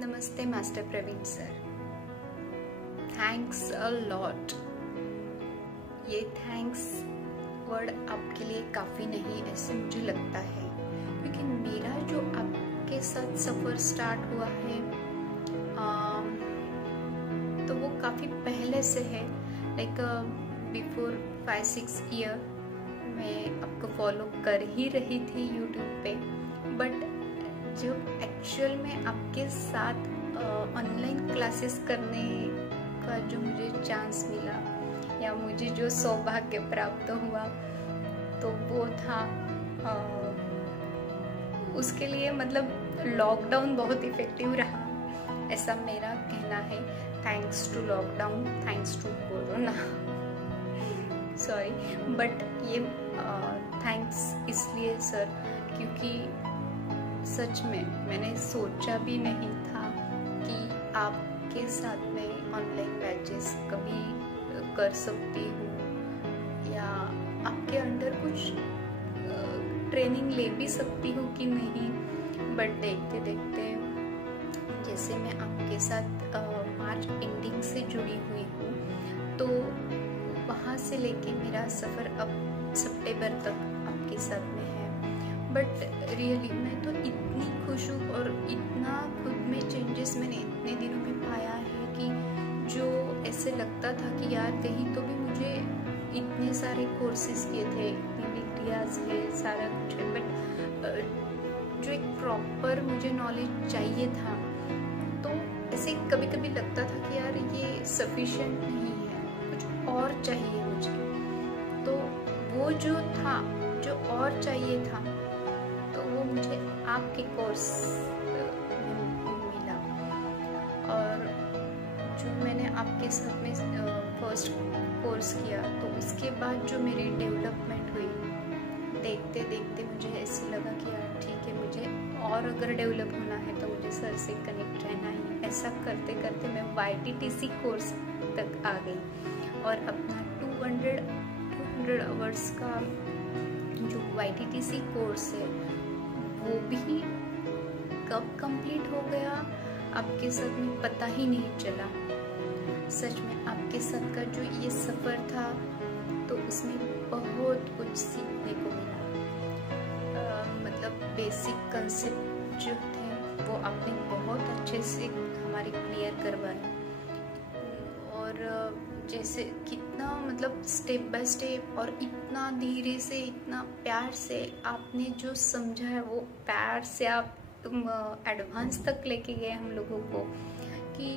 नमस्ते master Praveen sir. Thanks a lot. ये thanks word आपके लिए काफ़ी नहीं ऐसे मुझे लगता है, क्योंकि मेरा जो आपके साथ सफ़र स्टार्ट हुआ है तो वो काफ़ी पहले से है। लाइक बिफोर 5-6 ईयर मैं आपको फॉलो कर ही रही थी यूट्यूब पे, बट जब एक्चुअल में आपके साथ ऑनलाइन क्लासेस करने का जो मुझे चांस मिला या मुझे जो सौभाग्य प्राप्त हुआ तो वो था उसके लिए मतलब लॉकडाउन बहुत इफेक्टिव रहा, ऐसा मेरा कहना है। Thanks to lockdown, thanks to corona, sorry, but ये थैंक्स इसलिए सर क्योंकि सच में मैंने सोचा भी नहीं था कि आपके साथ में ऑनलाइन बैचेस कभी कर सकती हूँ या आपके अंडर कुछ ट्रेनिंग ले भी सकती हूँ कि नहीं। बट देखते देखते जैसे मैं आपके साथ मार्च एंडिंग से जुड़ी हुई हूँ तो वहाँ से लेके मेरा सफ़र अब सितंबर तक आपके साथ में है। बट रियली मैं तो इतनी खुश हूँ और इतना खुद में चेंजेस मैंने इतने दिनों में पाया है कि जो ऐसे लगता था कि यार कहीं तो भी मुझे इतने सारे कोर्सेज किए थे, इतनी डिग्रियाज है, सारा कुछ है, बट जो एक प्रॉपर मुझे नॉलेज चाहिए था तो ऐसे कभी कभी लगता था कि यार ये सफिशिएंट नहीं है, कुछ और चाहिए मुझे। तो वो जो था, जो और चाहिए था तो वो मुझे आपके कोर्स मिला। और जो मैंने आपके साथ में फर्स्ट कोर्स किया तो उसके बाद जो मेरी डेवलपमेंट हुई, देखते देखते मुझे ऐसे लगा कि यार ठीक है, मुझे और अगर डेवलप होना है तो मुझे सर से कनेक्ट रहना ही। ऐसा करते करते मैं YTTC कोर्स तक आ गई और अपना 200 आवर्स का जो YTTC कोर्स है वो भी कब कंप्लीट हो गया आपके साथ में पता ही नहीं चला। सच में आपके साथ का जो ये सफ़र था तो उसमें बहुत कुछ सीखने को मिला। मतलब बेसिक कंसेप्ट जो थे वो आपने बहुत अच्छे से हमारे क्लियर करवाए और जैसे कितना मतलब स्टेप बाय स्टेप और इतना धीरे से, इतना प्यार से आपने जो समझा है वो प्यार से आप एडवांस तक लेके गए हम लोगों को कि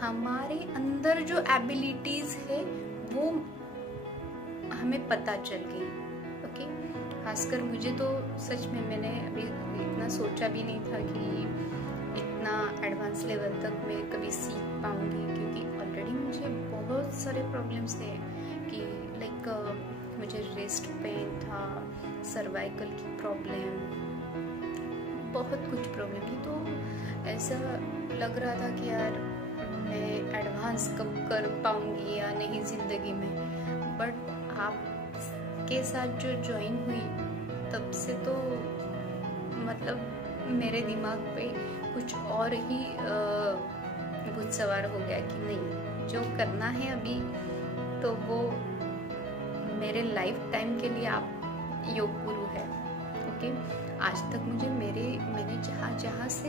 हमारे अंदर जो एबिलिटीज़ है वो हमें पता चल गई। ओके, खासकर मुझे तो सच में मैंने अभी इतना सोचा भी नहीं था कि इतना एडवांस लेवल तक मैं कभी सीख पाऊंगी, क्योंकि ऑलरेडी मुझे बहुत सारे प्रॉब्लम्स थे कि लाइक मुझे रिस्ट पेन था, सर्वाइकल की प्रॉब्लम, बहुत कुछ प्रॉब्लम थी। तो ऐसा लग रहा था कि यार मैं एडवांस कब कर पाऊंगी या नहीं ज़िंदगी में। बट आपके साथ जो ज्वाइन हुई तब से तो मतलब मेरे दिमाग पे कुछ और ही भूत सवार हो गया कि नहीं, जो करना है अभी तो वो मेरे लाइफ टाइम के लिए आप योग गुरु है। ओके, आज तक मैंने जहाँ से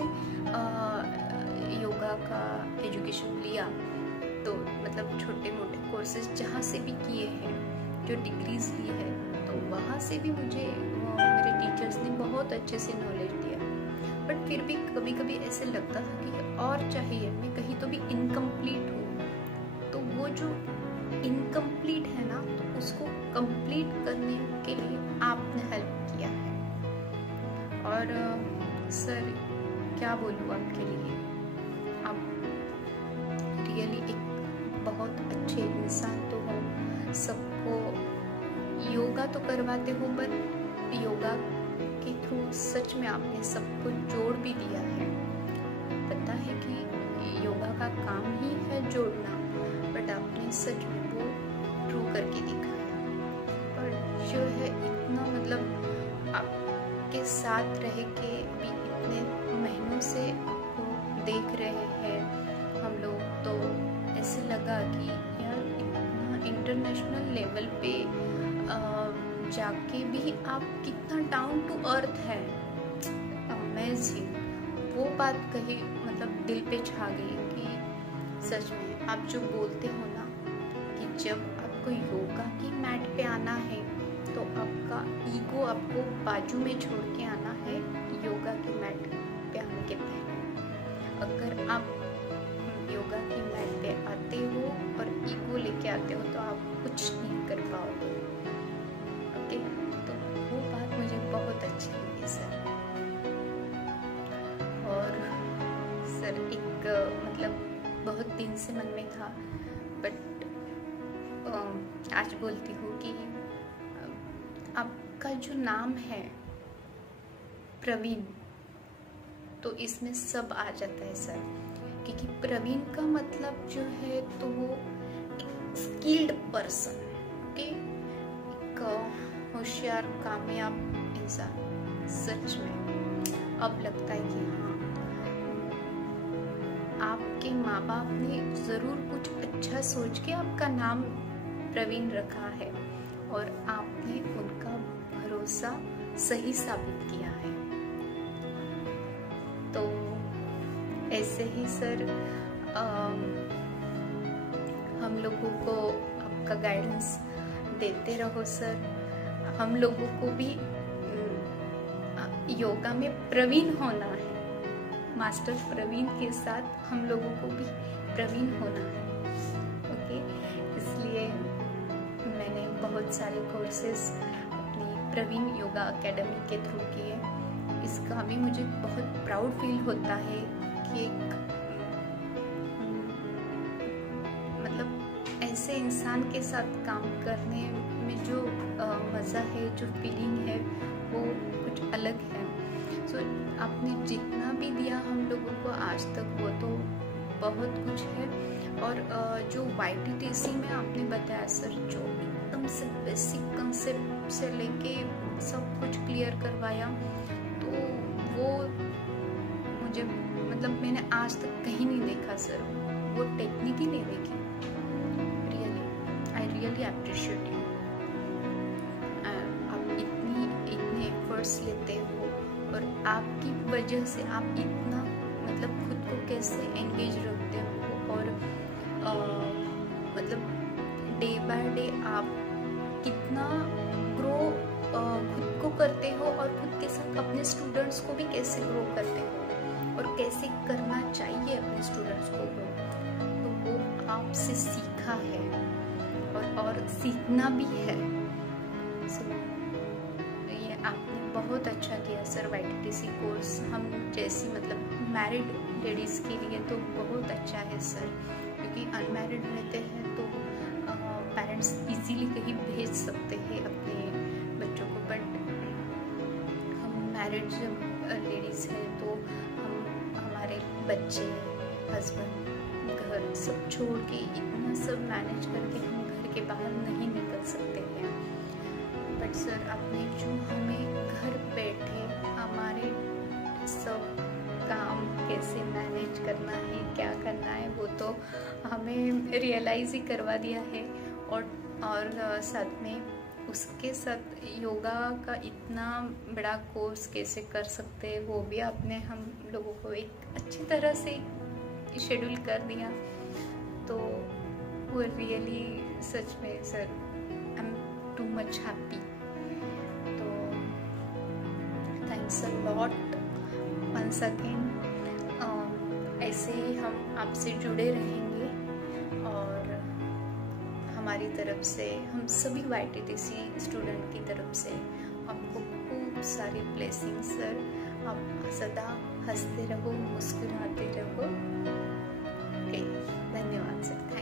योगा का एजुकेशन लिया तो मतलब छोटे मोटे कोर्सेज जहाँ से भी किए हैं, जो डिग्रीज ली है, तो वहाँ से भी मुझे मेरे टीचर्स ने बहुत अच्छे से नॉलेज दिया। बट फिर भी कभी कभी ऐसे लगता था कि और चाहिए, मैं कहीं तो भी इनकम्प्लीट हूँ। तो वो जो इनकम्प्लीट है ना, तो उसको कंप्लीट करने के लिए आपने हेल्प किया है। और सर क्या बोलूँ आपके लिए, आप रियली एक बहुत अच्छे इंसान तो हो, सबको योगा तो करवाते हो, पर योगा के थ्रू सच में आपने सबको जोड़ भी दिया है। पता है कि योगा का काम ही है जोड़ना, बट आपने सच में वो ट्रू करके दिखाया। और जो है इतना मतलब आपके साथ रह के अभी इतने महीनों से आपको देख रहे हैं हम लोग, तो ऐसे लगा कि यार इतना इंटरनेशनल लेवल पे जाके भी आप कितना डाउन टू अर्थ है, अमेजिंग। वो बात कही मतलब दिल पे छा गई कि सच में आप जो बोलते हो ना कि जब आपको योगा की मैट पे आना है तो आपका ईगो आपको बाजू में छोड़ के आना है योगा की मैट पे आने के पहले। अगर आप योगा की मैट पे आते हो और ईगो लेके आते हो तो आप कुछ नहीं कर पाओगे। ओके, तो वो बात मुझे बहुत अच्छी लगी सर। और सर एक मतलब बहुत दिन से मन में था, बट आज बोलती हूँ कि आपका जो नाम है प्रवीण, तो इसमें सब आ जाता है सर, क्योंकि प्रवीण का मतलब जो है तो वो एक स्किल्ड पर्सन, ओके, एक होशियार कामयाब इंसान। सच में अब लगता है कि हाँ, आपके माँ बाप ने ज़रूर कुछ अच्छा सोच के आपका नाम प्रवीण रखा है और आपने उनका भरोसा सही साबित किया है। तो ऐसे ही सर हम लोगों को आपका गाइडेंस देते रहो सर। हम लोगों को भी योगा में प्रवीण होना है, मास्टर प्रवीण के साथ हम लोगों को भी प्रवीण होना है। ओके, इसलिए मैंने बहुत सारे कोर्सेस अपनी प्रवीण योगा एकेडमी के थ्रू किए। इसका भी मुझे बहुत प्राउड फील होता है कि एक मतलब ऐसे इंसान के साथ काम करने में जो मज़ा है, जो फीलिंग है, वो कुछ अलग है। सो आपने जितना भी दिया हम लोगों को आज तक, वो तो बहुत कुछ है। और जो YTTC में आपने बताया सर, जो एकदम से बेसिक कंसेप्ट से लेके सब कुछ क्लियर करवाया, तो वो मुझे मतलब मैंने आज तक कहीं नहीं देखा सर, वो टेक्निक ही नहीं देखी। I really appreciate you. आप इतने एफर्ट्स लेते हो और आपकी वजह से आप इतना मतलब खुद को कैसे एंगेज रखते हो, और मतलब डे बाय डे आप कितना ग्रो खुद को करते हो और खुद के साथ अपने स्टूडेंट्स को भी कैसे ग्रो करते हो और कैसे करना चाहिए अपने स्टूडेंट्स को ग्रो, तो वो आपसे सीखा है और सीखना भी है। ये आपने बहुत अच्छा किया सर YTTC कोर्स। हम जैसी मतलब मैरिड लेडीज़ के लिए तो बहुत अच्छा है सर, क्योंकि अनमैरिड रहते हैं तो पेरेंट्स इजीली कहीं भेज सकते हैं अपने बच्चों को, बट हम मैरिड जब लेडीज़ हैं तो हम हमारे बच्चे, हस्बैंड, घर सब छोड़ के इतना सब मैनेज करके हम घर के बाहर नहीं निकल सकते हैं। बट सर आपने जो हमें घर बैठे हमारे सब काम कैसे मैनेज करना है, क्या करना है, वो तो हमें रियलाइज़ ही करवा दिया है। और साथ में उसके साथ योगा का इतना बड़ा कोर्स कैसे कर सकते हैं, वो भी आपने हम लोगों को एक अच्छी तरह से शेड्यूल कर दिया। तो वो रियली सच में sir I am too much happy. तो thanks a lot once again. ऐसे ही हम आपसे जुड़े रहेंगे और हमारी तरफ से, हम सभी YTTC स्टूडेंट की तरफ से आपको खूब सारी ब्लेसिंग्स सर। आप सदा हंसते रहो, मुस्कुराते रहो। ओके, धन्यवाद सर।